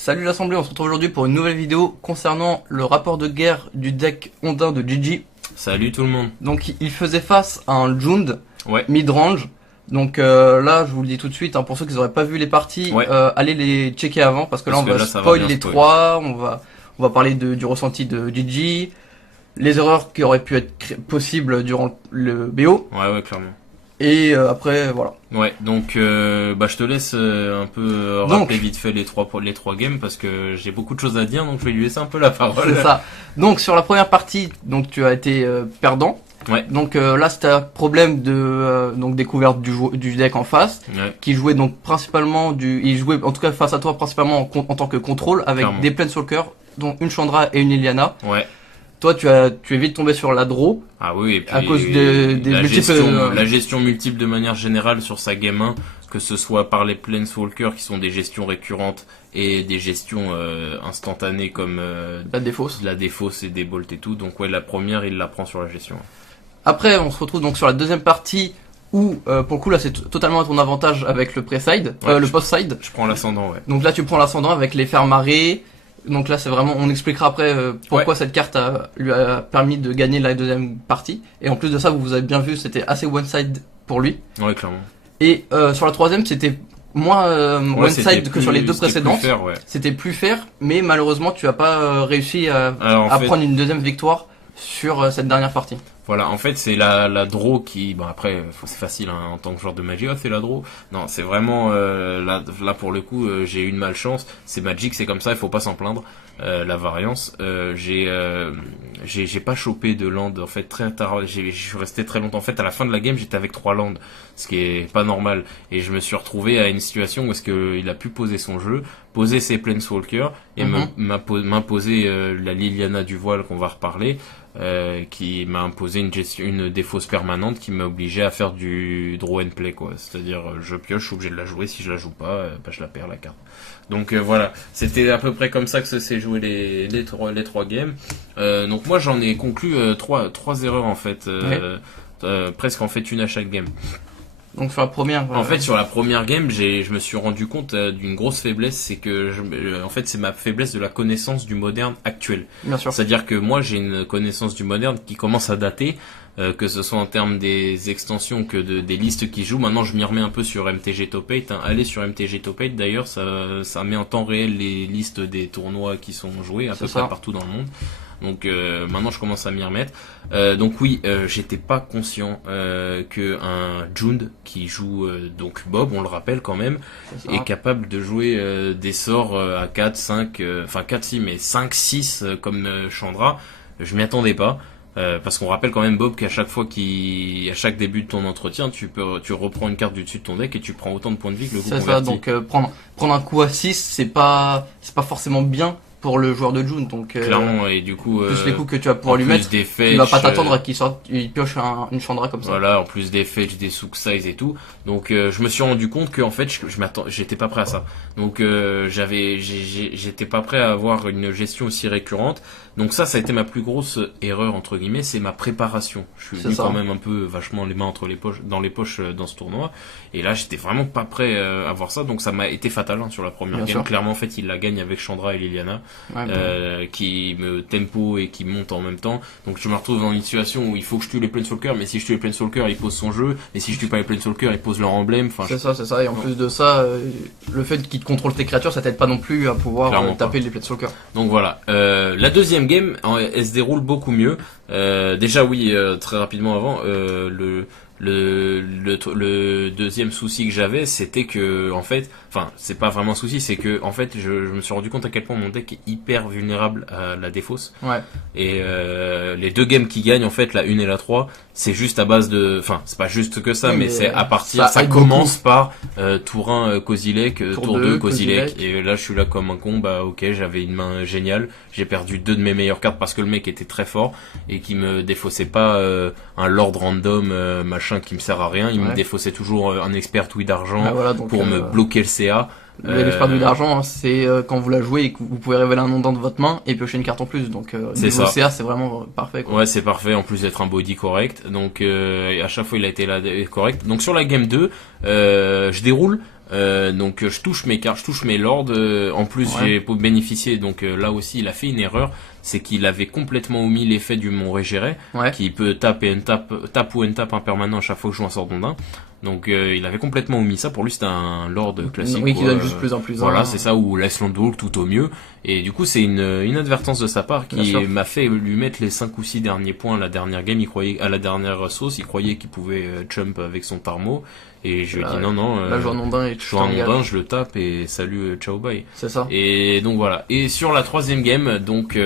Salut l'Assemblée, on se retrouve aujourd'hui pour une nouvelle vidéo concernant le rapport de guerre du deck Ondin de Gigi. Salut tout le monde. Donc il faisait face à un Jund Ouais. mid-range. Donc là je vous le dis tout de suite, hein, pour ceux qui n'auraient pas vu les parties, Ouais. allez les checker avant parce que là on va ça spoil bien les spoil. trois, on va parler du ressenti de Gigi, les erreurs qui auraient pu être possibles durant le BO, Ouais, clairement. et après voilà. Ouais, donc je te laisse un peu rappeler vite fait les trois games parce que j'ai beaucoup de choses à dire, donc je vais lui laisser un peu la parole. C'est ça. Donc sur la première partie, donc tu as été perdant. Ouais. Donc là c'était un problème de donc découverte du deck en face, Ouais. qui jouait donc principalement il jouait en tout cas face à toi principalement en tant que contrôle avec Clairement. des Planeswalkers dont une Chandra et une Liliana. Ouais. Toi tu es vite tombé sur la draw. Ah oui, et puis À cause des multiples, la gestion multiple de manière générale sur sa game 1, que ce soit par les Planeswalkers qui sont des gestions récurrentes et des gestions instantanées comme la défausse. de la défausse et des bolts et tout. Donc ouais, la première il la prend sur la gestion. Après on se retrouve donc sur la deuxième partie où pour le coup là c'est totalement à ton avantage avec le pre-side, Ouais, le post-side. Je prends l'ascendant, ouais. Donc là tu prends l'ascendant avec les fer marées. Donc là c'est vraiment, on expliquera après pourquoi cette carte lui a permis de gagner la deuxième partie. Et en plus de ça, vous avez bien vu, c'était assez one-side pour lui. Ouais, clairement. Et sur la troisième, c'était moins one-side que sur les deux précédentes. Ouais. C'était plus fair, mais malheureusement tu as pas réussi à prendre une deuxième victoire sur cette dernière partie. Voilà, en fait, c'est la draw qui... Bon, après, c'est facile, hein, en tant que joueur de Magic, c'est la draw. Non, c'est vraiment... là, pour le coup, j'ai eu une malchance. C'est Magic, c'est comme ça, il faut pas s'en plaindre. La variance. J'ai pas chopé de land, en fait, très tard. Je suis resté très longtemps. En fait, à la fin de la game, j'étais avec 3 lands, ce qui est pas normal. Et je me suis retrouvé à une situation où est-ce qu'il a pu poser son jeu, poser ses Planeswalkers, et m'imposer la Liliana du voile qu'on va reparler. Qui m'a imposé une défausse permanente qui m'a obligé à faire du draw and play, quoi. C'est-à-dire, je pioche, je suis obligé de la jouer. Si je la joue pas, je la perds, la carte. Donc voilà, c'était à peu près comme ça que ça s'est joué les trois games. Donc moi j'en ai conclu trois erreurs en fait, presque en fait une à chaque game. Donc sur la première... En fait, sur la première game, je me suis rendu compte d'une grosse faiblesse, c'est que en fait, c'est ma faiblesse de la connaissance du moderne actuel. Bien sûr. C'est-à-dire que moi, j'ai une connaissance du moderne qui commence à dater, que ce soit en termes des extensions que des listes qui jouent. Maintenant, je m'y remets un peu sur MTG Top 8. Hein. Allez sur MTG Top 8, d'ailleurs, ça met en temps réel les listes des tournois qui sont joués à peu près partout dans le monde. Donc maintenant je commence à m'y remettre. Donc oui, j'étais pas conscient que un Jund qui joue donc Bob, on le rappelle quand même, est capable de jouer des sorts à 4, 5, enfin 4 si mais 5, 6 comme Chandra. Je m'y attendais pas. Parce qu'on rappelle quand même Bob qu'à chaque fois à chaque début de ton entretien, tu reprends une carte du dessus de ton deck et tu prends autant de points de vie que le coup converti. C'est ça, donc prendre un coup à 6, c'est pas forcément bien pour le joueur de June, donc clairement, et du coup plus les coups que tu vas pouvoir lui mettre, tu vas pas t'attendre à qu'il pioche une Chandra comme ça. Voilà, en plus des fetch, des souk size et tout. Donc je me suis rendu compte que en fait j'étais pas prêt à ça. Donc j'étais pas prêt à avoir une gestion aussi récurrente. Donc ça a été ma plus grosse erreur entre guillemets, c'est ma préparation. Je suis venu quand même un peu vachement les mains dans les poches dans ce tournoi, et là j'étais vraiment pas prêt à voir ça, donc ça m'a été fatal sur la première game. Clairement en fait il la gagne avec Chandra et Liliana, qui me tempo et qui monte en même temps. Donc je me retrouve dans une situation où il faut que je tue les Planeswalkers, mais si je tue les Planeswalkers il pose son jeu, et si je tue pas les Planeswalkers il pose leur emblème. Enfin, c'est ça, et en plus de ça, le fait qu'il te contrôle tes créatures, ça t'aide pas non plus à pouvoir taper les Planeswalkers. Donc voilà, la deuxième game, elle se déroule beaucoup mieux. Déjà oui, très rapidement avant, le deuxième souci que j'avais, c'était que en fait, enfin c'est pas vraiment un souci, c'est que en fait je me suis rendu compte à quel point mon deck est hyper vulnérable à la défausse. Ouais. Et les deux games qui gagnent en fait, la 1 et la 3, c'est juste à base de, enfin c'est pas juste que ça, mais c'est à partir, ça commence par tour 1 Kozilek, tour 2 Kozilek, et là je suis là comme un con. Bah ok, j'avais une main géniale, j'ai perdu 2 de mes meilleures cartes parce que le mec était très fort et qui me défaussait pas un Lord random machin qui me sert à rien, il me défaussait toujours un expert Touille d'argent pour me bloquer le CA. L'expert Touille d'argent, c'est quand vous la jouez et que vous pouvez révéler un nom dans votre main et piocher une carte en plus, donc niveau CA c'est vraiment parfait, quoi. Ouais, c'est parfait, en plus d'être un body correct, donc à chaque fois il a été là correct. Donc sur la game 2, je déroule Donc je touche mes cartes, je touche mes lords. En plus j'ai bénéficié, donc là aussi il a fait une erreur, c'est qu'il avait complètement omis l'effet du mon régéré, qui peut tape ou tape un permanent à chaque fois que je joue un sort d'ondin. Donc il avait complètement omis ça. Pour lui c'était un lord classique. Oui, qui donne juste plus en plus. Voilà, c'est ça, ou laisse Landwalk tout au mieux. Et du coup c'est une inadvertance de sa part qui m'a fait lui mettre les 5 ou 6 derniers points à la dernière game. Il croyait, à la dernière sauce, il croyait qu'il pouvait jump avec son Tarmo. Et je lui ai dit non, là, je joue un ondin et je le tape et salut, ciao, bye. C'est ça. Et donc voilà. Et sur la troisième game, donc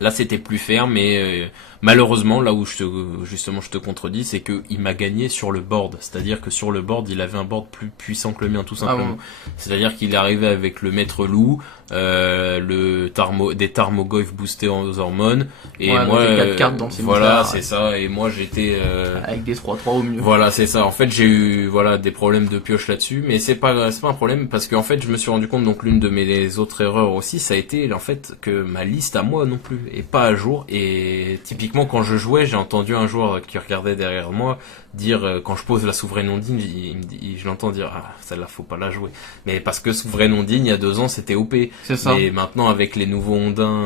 là c'était plus ferme, mais malheureusement là où je te contredis, c'est que il m'a gagné sur le board. C'est-à-dire que sur le board, il avait un board plus puissant que le mien, tout simplement. C'est-à-dire qu'il est arrivé avec le maître loup, des Tarmogoyf boostés aux hormones, et moi 4 cartes dans ces voilà, c'est ça. Et moi j'étais avec des 3-3 au mieux. Voilà, c'est ça. En fait, j'ai eu des problèmes de pioche là-dessus, mais c'est pas un problème parce qu'en fait, je me suis rendu compte, donc l'une de mes autres erreurs aussi, ça a été en fait que ma liste à moi non plus est pas à jour. Et typiquement quand je jouais, j'ai entendu un joueur qui regardait derrière moi dire, quand je pose la souveraine non digne, je l'entends dire celle-là faut pas la jouer, mais parce que souveraine non digne il y a 2 ans c'était OP. C'est ça. Et maintenant avec les nouveaux ondins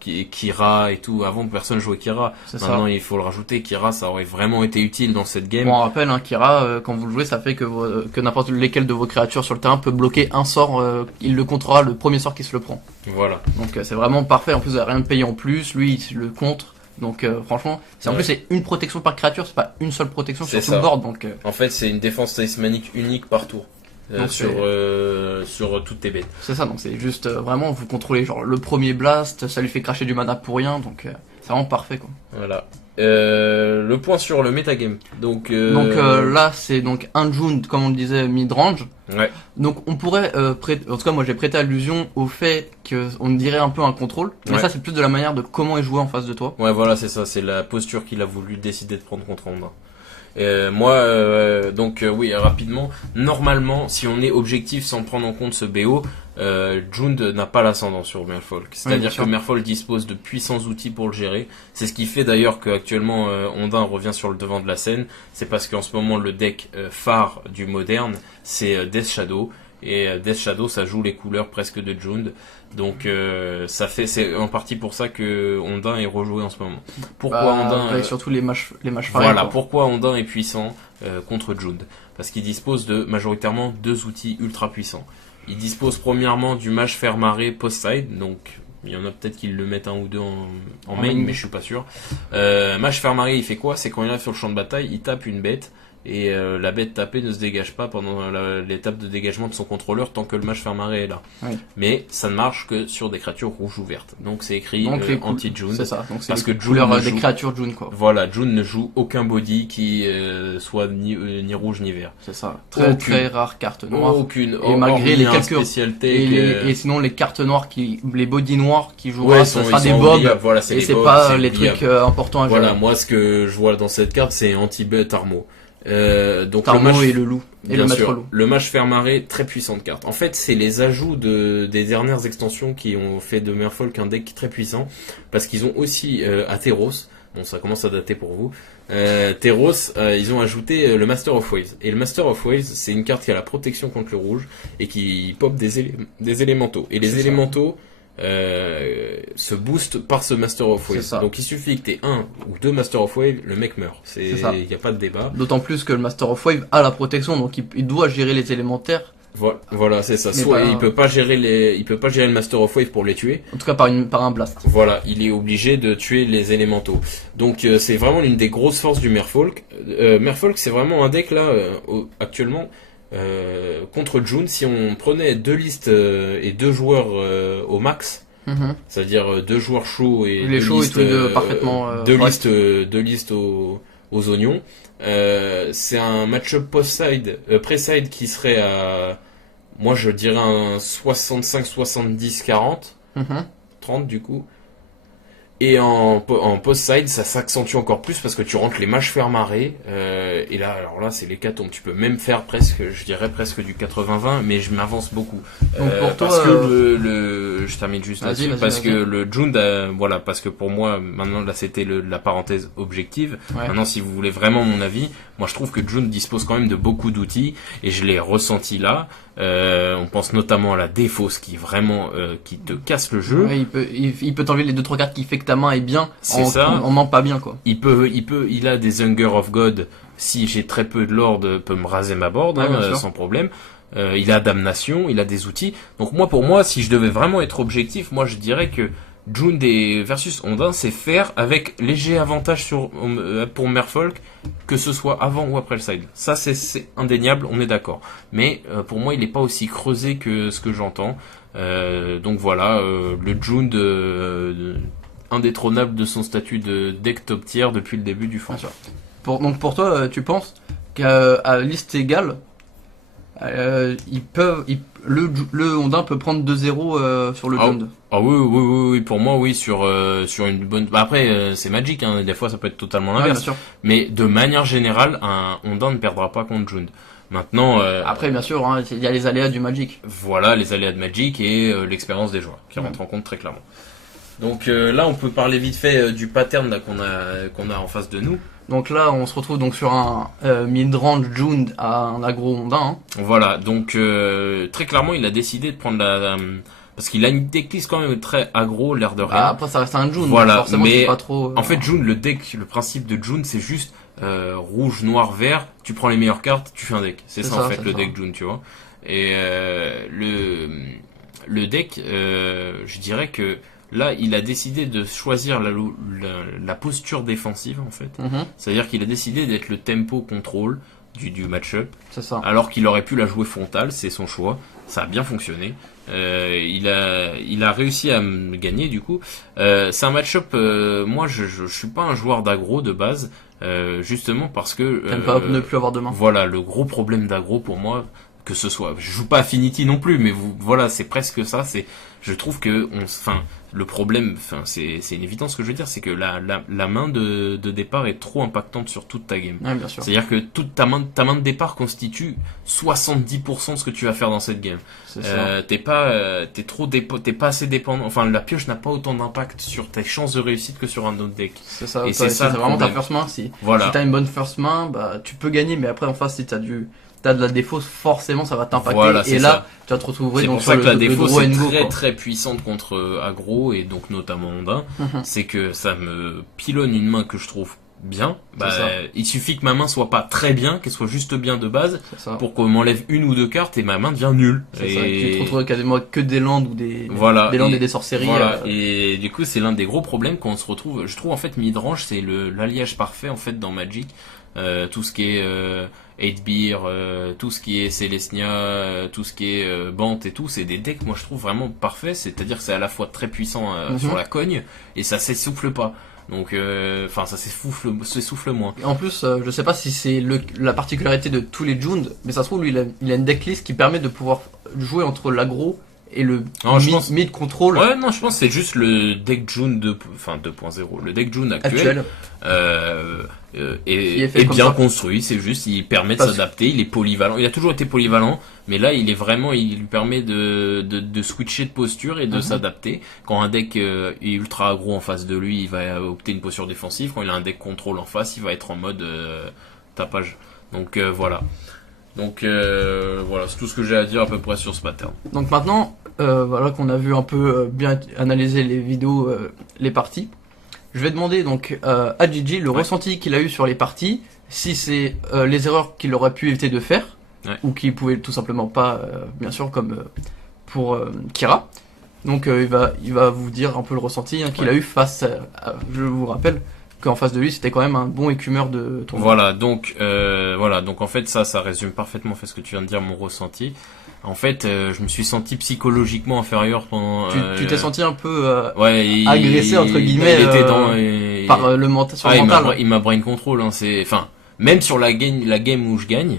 Kira et tout, avant personne jouait Kira, maintenant il faut le rajouter. Kira, ça aurait vraiment été utile dans cette game. Bon, on rappelle, Kira, quand vous le jouez, ça fait que n'importe lesquelles de vos créatures sur le terrain peut bloquer un sort, il le contrera le premier sort qui se le prend. Voilà. Donc c'est vraiment parfait. En plus vous n'avez rien de payé en plus, lui il le contre. Donc franchement, en plus c'est une protection par créature, c'est pas une seule protection sur tout le board. Donc en fait c'est une défense talismanique unique par tour. Sur toutes tes bêtes. C'est ça, donc c'est juste vraiment vous contrôlez genre le premier blast, ça lui fait cracher du mana pour rien, donc c'est vraiment parfait quoi. Voilà. Le point sur le metagame. Donc là c'est donc un Jund comme on le disait mid-range. Ouais. Donc on pourrait en tout cas moi j'ai prêté allusion au fait que on dirait un peu un contrôle, mais ça c'est plus de la manière de comment est joué en face de toi. Ouais, voilà, c'est ça, c'est la posture qu'il a voulu décider de prendre contre Ondin. Oui, rapidement, normalement, si on est objectif sans prendre en compte ce BO, Jund n'a pas l'ascendant sur Merfolk. C'est-à-dire que Merfolk dispose de puissants outils pour le gérer. C'est ce qui fait d'ailleurs qu'actuellement Ondin revient sur le devant de la scène. C'est parce qu'en ce moment le deck phare du moderne, c'est Death Shadow. Et Death Shadow, ça joue les couleurs presque de Jund. Donc c'est en partie pour ça que Ondin est rejoué en ce moment. Pourquoi Ondin avec surtout les matchs voilà, pourquoi Ondin est puissant contre Jund, parce qu'il dispose de majoritairement 2 outils ultra puissants. Il dispose premièrement du mage Fermaré post-side, donc il y en a peut-être qui le mettent 1 ou 2 en main, mais je suis pas sûr. Mage Fermaré, il fait quoi? C'est quand il est sur le champ de bataille, il tape une bête, et la bête tapée ne se dégage pas pendant l'étape de dégagement de son contrôleur tant que le mage Fermaré est là. Oui. Mais ça ne marche que sur des créatures rouges ou vertes. Donc c'est écrit anti-Jund. C'est ça. Donc c'est parce que Jund des créatures Jund quoi. Voilà, Jund ne joue aucun body qui soit ni rouge ni vert. C'est ça. Très rare carte noire. Aucune. Et malgré les quelques spécialités et sinon les cartes noires les body noirs qui jouent ce sera des bobs. Voilà, et c'est pas les trucs importants à gérer. Voilà, moi ce que je vois dans cette carte c'est anti-bet Tarmo. Donc Tarmo et le loup et le maître loup. Le mage Fermaré, très puissante carte. En fait, c'est les ajouts des dernières extensions qui ont fait de Merfolk un deck très puissant, parce qu'ils ont aussi Atheros. Bon, ça commence à dater pour vous. Theros, ils ont ajouté le Master of Waves. Et le Master of Waves, c'est une carte qui a la protection contre le rouge et qui pop des élémentaux. Et les élémentaux se boost par ce Master of Wave. Donc il suffit que t'aies 1 ou 2 Master of Wave, le mec meurt. Il n'y a pas de débat. D'autant plus que le Master of Wave a la protection, donc il doit gérer les élémentaires. Voilà, c'est ça. Soit il peut pas gérer le Master of Wave pour les tuer. En tout cas par un blast. Voilà, il est obligé de tuer les élémentaux. Donc c'est vraiment l'une des grosses forces du Merfolk. Merfolk, c'est vraiment un deck là actuellement. Contre Jund, si on prenait 2 listes et 2 joueurs au max, c'est-à-dire 2 joueurs chauds et les chauds listes, et parfaitement 2 listes aux oignons, c'est un match-up post-side, pré-side qui serait à, moi je dirais un 65-70-40, 30 du coup. Et en post-side, ça s'accentue encore plus parce que tu rentres les mâches fermarées. Et là, alors là, c'est l'hécatombe. Tu peux même faire presque, je dirais presque du 80-20, mais je m'avance beaucoup. Donc pour toi, parce que je termine juste là-dessus. Parce vas-y. que le Jund, voilà, parce que pour moi, maintenant là, c'était la parenthèse objective. Ouais. Maintenant, si vous voulez vraiment mon avis, moi je trouve que Jund dispose quand même de beaucoup d'outils et je l'ai ressenti là. On pense notamment à la défausse qui vraiment qui te casse le jeu. Ouais, il peut t'enlever les 2-3 cartes qui fait que ta main est bien C'est ça. en main pas bien quoi. Il a des Hunger of God. Si j'ai très peu de Lord, peut me raser ma board, Ouais, sans problème. Il a Damnation, il a des outils. Donc pour moi, si je devais vraiment être objectif, moi je dirais que Jund versus Ondin, c'est faire avec léger avantage pour Merfolk, que ce soit avant ou après le side. Ça c'est indéniable, on est d'accord. Mais pour moi, il n'est pas aussi creusé que ce que j'entends. Donc voilà, le Jund indétrônable de son statut de deck top tier depuis le début du format. Donc pour toi, tu penses qu'à liste égale, le Ondin peut prendre 2-0 sur le Jund. Ah oui, pour moi oui, sur une bonne. Bah après c'est Magic, hein, des fois ça peut être totalement l'inverse. Bien sûr. Mais de manière générale, un Ondin ne perdra pas contre Jund. Maintenant. Après bien sûr, hein, il y a les aléas du Magic. Voilà, les aléas de Magic et l'expérience des joueurs qui rentrent en compte très clairement. Donc là, on peut parler vite fait du pattern là qu'on a en face de nous. Donc là, on se retrouve donc sur un mid-range Jund à un aggro Ondin. Hein. Voilà, donc très clairement, il a décidé de prendre parce qu'il a une decklist quand même très aggro, l'air de rien. Après, ça reste un Jund. Voilà, forcément, mais c'est pas trop. En fait, Jund, le principe de Jund, c'est juste rouge, noir, vert. Tu prends les meilleures cartes, tu fais un deck. C'est ça en fait le deck Jund, tu vois. Et le deck, je dirais que là, il a décidé de choisir la posture défensive, en fait. C'est-à-dire qu'il a décidé d'être le tempo contrôle du match-up. C'est ça. Alors qu'il aurait pu la jouer frontale, c'est son choix. Ça a bien fonctionné. Il a réussi à me gagner, du coup. C'est un match-up, moi, je suis pas un joueur d'aggro de base. Justement parce que... T'aimes pas ne plus avoir de main. Voilà, le gros problème d'aggro pour moi... que ce soit, je joue pas Affinity non plus, mais voilà, c'est presque ça. Je trouve que, le problème, c'est une évidence ce que je veux dire, c'est que la main de départ est trop impactante sur toute ta game. Ouais, bien sûr. C'est-à-dire que toute ta main de départ constitue 70% de ce que tu vas faire dans cette game. T'es pas assez dépendant. Enfin, la pioche n'a pas autant d'impact sur tes chances de réussite que sur un autre deck. C'est ça. Et c'est vraiment ta first main. Si t'as une bonne first main, bah tu peux gagner, mais après en face si t'as de la défausse, forcément ça va t'impacter. Voilà, et là, tu vas te retrouver c'est donc pour ça que la défausse est go, très puissante contre aggro et donc notamment Ondin. C'est que ça me pilonne une main que je trouve bien. Il suffit que ma main soit pas très bien, qu'elle soit juste bien de base, pour qu'on m'enlève une ou deux cartes et ma main devient nulle. Et tu te retrouves quasiment que des landes ou des landes et des sorceries. Voilà. Et du coup, c'est l'un des gros problèmes quand on se retrouve. Je trouve en fait midrange, c'est l'alliage parfait en fait dans Magic. Tout ce qui est 8-Beer, tout ce qui est Celestia, tout ce qui est Bant et tout, c'est des decks moi je trouve vraiment parfaits, c'est-à-dire que c'est à la fois très puissant sur la cogne et ça s'essouffle pas. Donc ça s'essouffle moins. En plus, je sais pas si c'est la particularité de tous les Jund, mais ça se trouve lui il a une decklist qui permet de pouvoir jouer entre l'aggro et le mid control. Ouais, non, je pense que c'est juste le deck Jund 2.0, le deck Jund actuel. Est bien construit, c'est juste, il permet de s'adapter, il est polyvalent, il a toujours été polyvalent, mais là il lui permet de switcher de posture et de s'adapter. Quand un deck est ultra aggro en face de lui, il va opter une posture défensive, quand il a un deck contrôle en face, il va être en mode tapage. Donc voilà. Donc voilà, c'est tout ce que j'ai à dire à peu près sur ce pattern. Donc maintenant, voilà qu'on a vu un peu bien analyser les vidéos, les parties. Je vais demander donc à Gigi le ressenti qu'il a eu sur les parties, si c'est les erreurs qu'il aurait pu éviter de faire, ou qu'il pouvait tout simplement pas, bien sûr, comme pour Kira. Donc il va vous dire un peu le ressenti qu'il a eu face à, je vous rappelle qu'en face de lui c'était quand même un bon écumeur de tournoi. Voilà, donc en fait ça résume parfaitement ce que tu viens de dire, mon ressenti. En fait, je me suis senti psychologiquement inférieur pendant. Tu t'es senti un peu agressé entre guillemets. Il était par le mental. Il m'a brain control. Même sur la game où je gagne,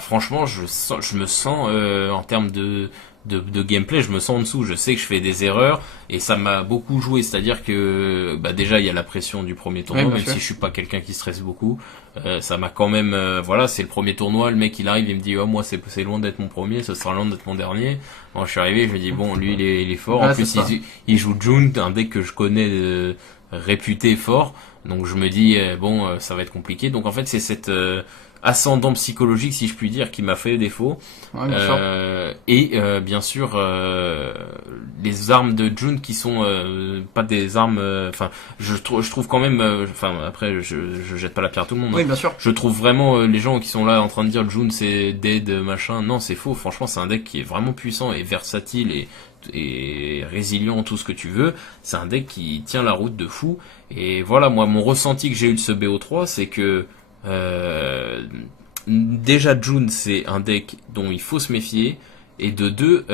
franchement, je me sens en termes de de gameplay, je me sens en dessous. Je sais que je fais des erreurs et ça m'a beaucoup joué. C'est-à-dire que bah déjà il y a la pression du premier tournoi, Oui, même bien sûr. si je suis pas quelqu'un qui stresse beaucoup. Ça m'a quand même, voilà, c'est le premier tournoi. Le mec il arrive, il me dit, oh moi c'est loin d'être mon premier, ce sera loin d'être mon dernier. Bon, je suis arrivé, je me dis bon, lui il est fort. Ouais, En c'est plus ça. il joue June, un deck que je connais réputé fort. Donc je me dis bon, ça va être compliqué. Donc en fait c'est cette ascendant psychologique, si je puis dire, qui m'a fait défaut. Ouais, bien sûr. Et bien sûr les armes de June qui sont pas des armes. Enfin, je trouve quand même. Enfin, après, je jette pas la pierre à tout le monde. Oui, Hein. bien sûr. Je trouve vraiment les gens qui sont là en train de dire June c'est dead machin. Non, c'est faux. Franchement, c'est un deck qui est vraiment puissant et versatile et résilient, tout ce que tu veux. C'est un deck qui tient la route de fou. Et voilà, moi, mon ressenti que j'ai eu de ce BO3, c'est que déjà June c'est un deck dont il faut se méfier, et de deux,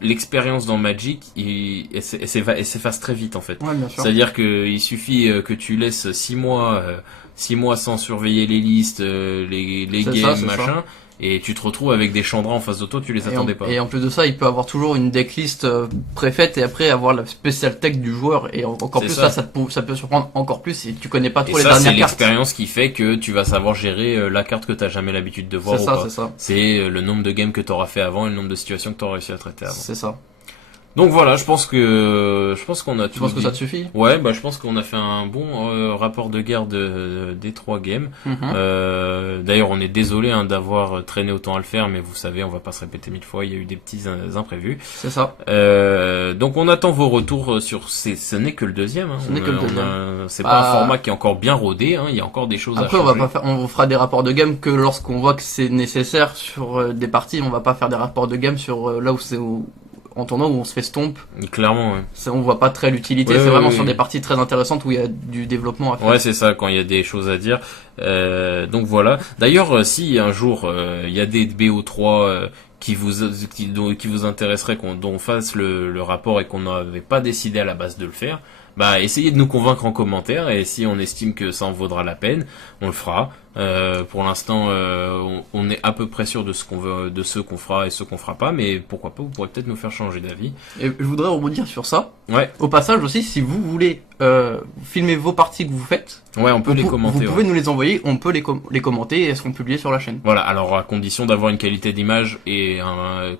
l'expérience dans Magic elle s'efface très vite en fait. Ouais, bien sûr. C'est-à-dire que il suffit que tu laisses 6 mois sans surveiller les listes, les C'est games, ça. machin, et tu te retrouves avec des Chandra en face de toi, tu les attendais pas. Et en plus de ça, il peut avoir toujours une decklist préfaite et après avoir la spécial tech du joueur. Et encore C'est plus, ça. ça peut surprendre encore plus si tu connais pas Et trop les ça, c'est dernières cartes. l'expérience qui fait que tu vas savoir gérer la carte que t'as jamais l'habitude de voir C'est ou ça, pas. c'est ça. C'est le nombre de games que t'auras fait avant et le nombre de situations que t'auras réussi à traiter avant. C'est ça. Donc voilà, je pense qu'on a tout Je pense que dit. ça te suffit. Ouais, bah je pense qu'on a fait un bon rapport de guerre des 3 games. D'ailleurs, on est désolé d'avoir traîné autant à le faire, mais vous savez, on va pas se répéter 1000 fois, il y a eu des petits imprévus. C'est ça. Donc on attend vos retours sur ce n'est que le deuxième. Hein. Ce n'est que le deuxième. C'est pas un format qui est encore bien rodé. Hein. Il y a encore des choses Après, à changer. on fera des rapports de gamme que lorsqu'on voit que c'est nécessaire sur des parties. On va pas faire des rapports de gamme sur là où c'est en tournoi où on se fait stomp. Clairement, ouais. On voit pas très l'utilité. Ouais, c'est vraiment ouais, sur ouais. des parties très intéressantes où il y a du développement à faire. Ouais, c'est ça, quand il y a des choses à dire. Donc voilà. D'ailleurs, si un jour il y a des BO3 qui vous intéresseraient, dont on fasse le rapport et qu'on n'avait pas décidé à la base de le faire, bah essayez de nous convaincre en commentaire, et si on estime que ça en vaudra la peine, on le fera. Pour l'instant, on est à peu près sûr de ceux qu'on fera et ceux qu'on fera pas, mais pourquoi pas, vous pourrez peut-être nous faire changer d'avis. Et je voudrais rebondir sur ça. Ouais, Au passage aussi, si vous voulez filmer vos parties que vous faites, ouais, on peut les commenter. vous pouvez nous les envoyer, on peut les commenter et elles seront publiées sur la chaîne. Voilà, alors à condition d'avoir une qualité d'image et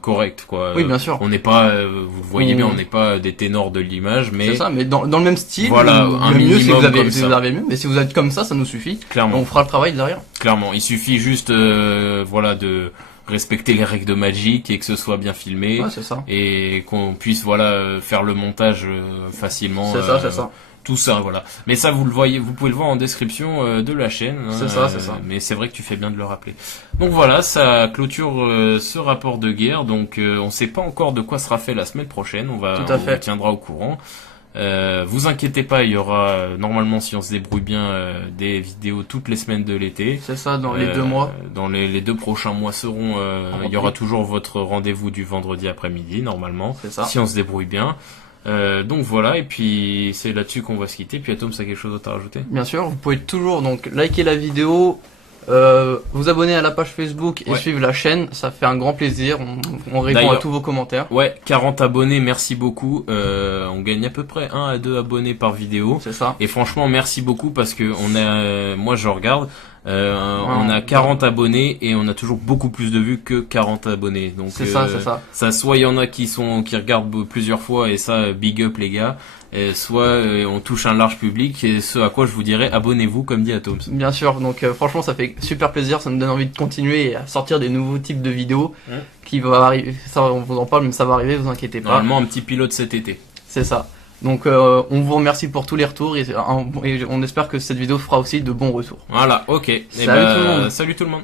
correcte, quoi. Oui, bien sûr. On n'est pas, vous le voyez bien, On- on n'est pas des ténors de l'image, mais C'est ça, mais dans le même style. Voilà, le un mieux si minimum vous avez, comme si ça. vous avez mieux, mais si vous êtes comme ça nous suffit. clairement, On fera le travail derrière. clairement, il suffit juste, voilà, de respecter les règles de Magic et que ce soit bien filmé. Ouais, c'est ça. Et qu'on puisse faire le montage facilement. C'est ça. Tout ça, voilà. Mais ça, vous pouvez le voir en description de la chaîne. Hein, C'est ça. Mais c'est vrai que tu fais bien de le rappeler. Donc voilà, ça clôture ce rapport de guerre. Donc on sait pas encore de quoi sera fait la semaine prochaine. Tout à On fait. vous tiendra au courant. Vous inquiétez pas, il y aura normalement, si on se débrouille bien, des vidéos toutes les semaines de l'été. C'est ça, dans les 2 mois. Dans les 2 prochains mois seront, il y aura toujours votre rendez-vous du vendredi après-midi normalement, C'est ça. si on se débrouille bien. Donc voilà, et puis c'est là-dessus qu'on va se quitter. Puis Atom, ça a quelque chose d'autre à rajouter? Bien sûr, vous pouvez toujours donc liker la vidéo, vous abonner à la page Facebook et Ouais. suivre la chaîne, ça fait un grand plaisir, on répond à D'ailleurs- tous vos commentaires. Ouais, 40 abonnés, merci beaucoup. On gagne à peu près 1 à 2 abonnés par vidéo. C'est ça. Et franchement, merci beaucoup parce que moi je regarde, on a Ouais. 40 abonnés et on a toujours beaucoup plus de vues que 40 abonnés. Donc C'est ça, c'est ça. Ça, soit il y en a qui regardent plusieurs fois et ça, big up les gars. Et soit on touche un large public, et ce à quoi je vous dirais abonnez-vous comme dit Atoms. Bien sûr, donc franchement ça fait super plaisir, ça nous donne envie de continuer et à sortir des nouveaux types de vidéos Ouais. qui va arriver, ça on vous en parle mais ça va arriver, vous inquiétez pas. Normalement un petit pilote cet été. C'est ça. Donc on vous remercie pour tous les retours et on espère que cette vidéo fera aussi de bons retours. Voilà, ok. Et Salut tout le monde. salut tout le monde.